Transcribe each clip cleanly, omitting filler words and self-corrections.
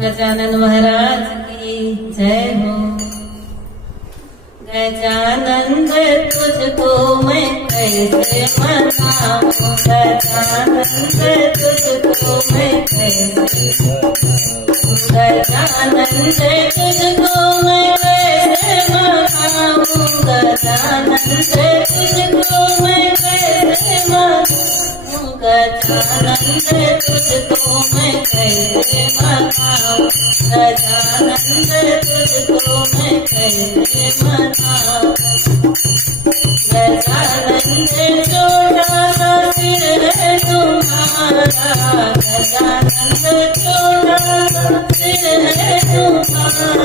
गजानन महाराज की जय हो। गजानंद तुझको मैं कैसे मनाऊं, गजानंद तुझको मैं कैसे गजानंद तुझको मैं कैसे मनाऊं, गजानंद तुझको मैं कैसे मनाऊं, गजानंद तुझको मैं कैसे मनाऊं, गजानंद तुझको मैं कैसे मनाऊं। गजानंद छोटा सा सिर है तुम्हारा, गजानंद छोटा सा सिर है तुम्हारा,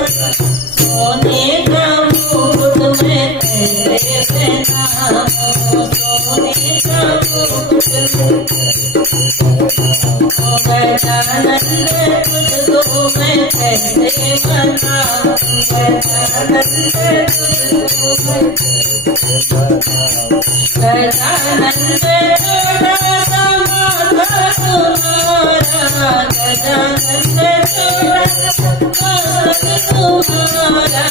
सोने का मुकुट मैं कैसे पहनाऊं, सोने का मुकुट गजानंद तुझको मैं कैसे मनाऊं, गजानंद तुझको मैं गजानंद छोटा सा माथा तुम्हारा, गजानंद छोटा सा माथा तुम्हारा,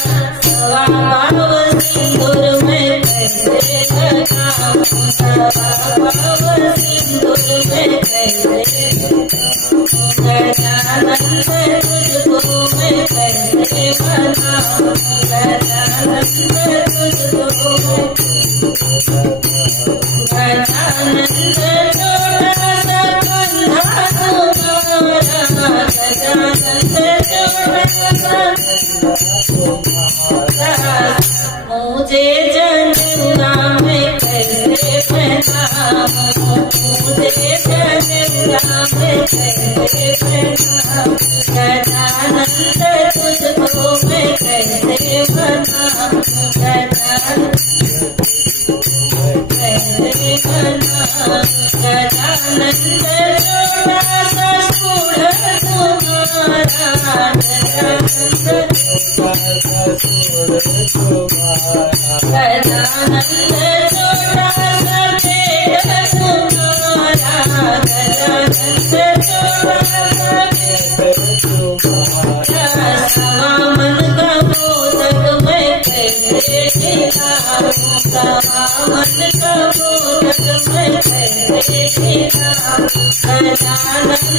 सवा पाव सिंदूर मैं कैसे लगाऊं, सवा पाव सिंदूर मैं कैसे गजानंद तुझको मैं कैसे मनाऊं, गजानंद तुझको मैं गजानंद छोटा सा कंधा तुम्हारा, गजानंद छोटा सा मुझे जनेऊआ मैं कैसे पहनाऊं, मुझे जनेऊआ मैं कैसे पहनाऊं, गजानंद तुझको मैं कैसे मनाऊं, गजानंद कैसे मनाऊं, गजानंद छोटा सा सूढ़ तुम्हारा, गजानंद गजानंद छोटा सा पेट तुम्हारा, गजानंद छोटा सा सवा मन का मोदक मैं कैसे खिलाऊं, सवा मन का मोदक मैं कैसे खिलाऊं, गजानंद